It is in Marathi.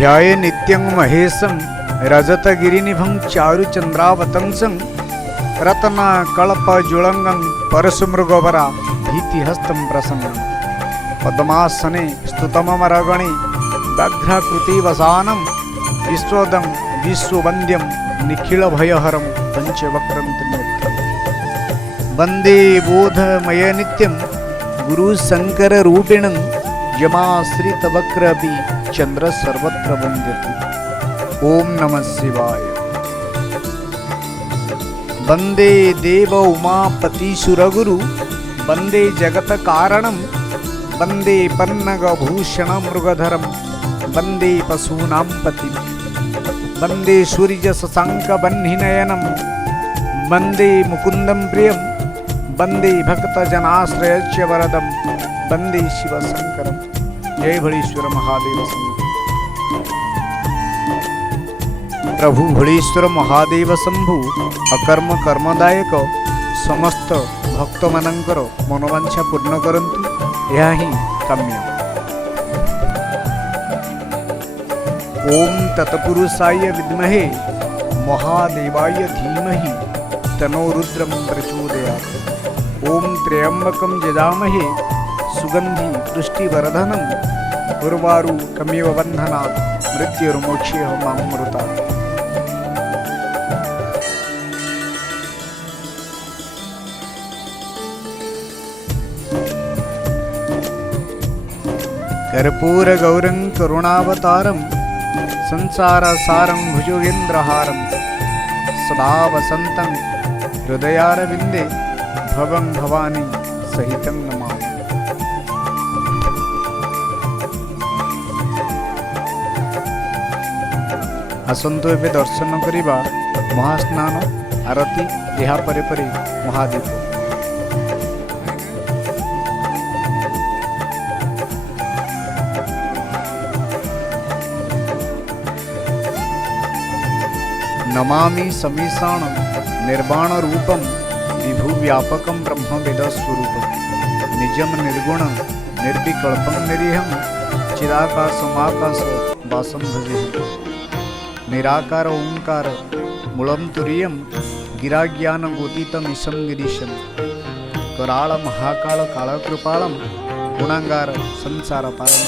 ध्याये नित्यं महेशं रजतगिरिनिभं चारुचन्द्रावतंसं रत्नकल्पजुळङ्गं परशुमृगवरा भीतिहस्तं प्रसन्नं पद्मासने स्तुतममरगणे व्याघ्राकृतिवसानं विश्वदं विश्ववन्द्यं निखिलभयहरं पञ्चवक्त्रं त्रिनेत्रं वन्दे बोधमयनित्यं गुरुशङ्कररूपिणं यमाश्रितवक्त्रपि चंद्र सर्वत्र वन्द्यते। ओम नमः शिवाय। वंदे देव उमापति सुरगुरु वंदे जगत कारणं वंदे पन्नगभूषण मृगधरं वंदे पशूनां पतिं वंदे सूर्यशशांक बह्निनयनं वंदे मुकुंदं प्रियं वंदे भक्तजनाश्रयस्य वरदं वंदे शिवशंकरं। जय भोलेश्वर महादेव शंभु। प्रभु भोलेश्वर महादेव शंभु अकर्म कर्मदायक समस्त भक्त मानकर मनोवांछा पूर्ण करंतु, यह ही काम्य। ओम तत्पुरुषाय विद्महे महादेवाय धीमहि तन्नो रुद्रं प्रचोदयात्। ओम त्र्यंबकं यजामहे सुगंधि पुष्टिवर्धनम् उर्वारुकमिव बन्धनात् मृत्युर्मोक्ष्यः मामृतात्। कर्पूरगौरं करुणावतारं संसारसारं भुजगेन्द्रहारं सदा वसन्तं हृदयारविन्दे भवं भवानी सहितं नमामि। आसंतु एबे दर्शन करिबा महास्नान आरती ଏହା ପରେ ପରେ महादीप। नमामि समीशान निर्वाण रूपम विभु व्यापकं ब्रह्म वेद स्वरूपम निजम निर्गुण निर्विकल्पं निरीहं चिदाकाशमाकाश वासं भजे। निराकार ओंकार मूलम तुरीयम गिराज्ञान गोदितमीशं गिरीशं कराल महाकाल कालकृपालं गुणांगार संसार पारम।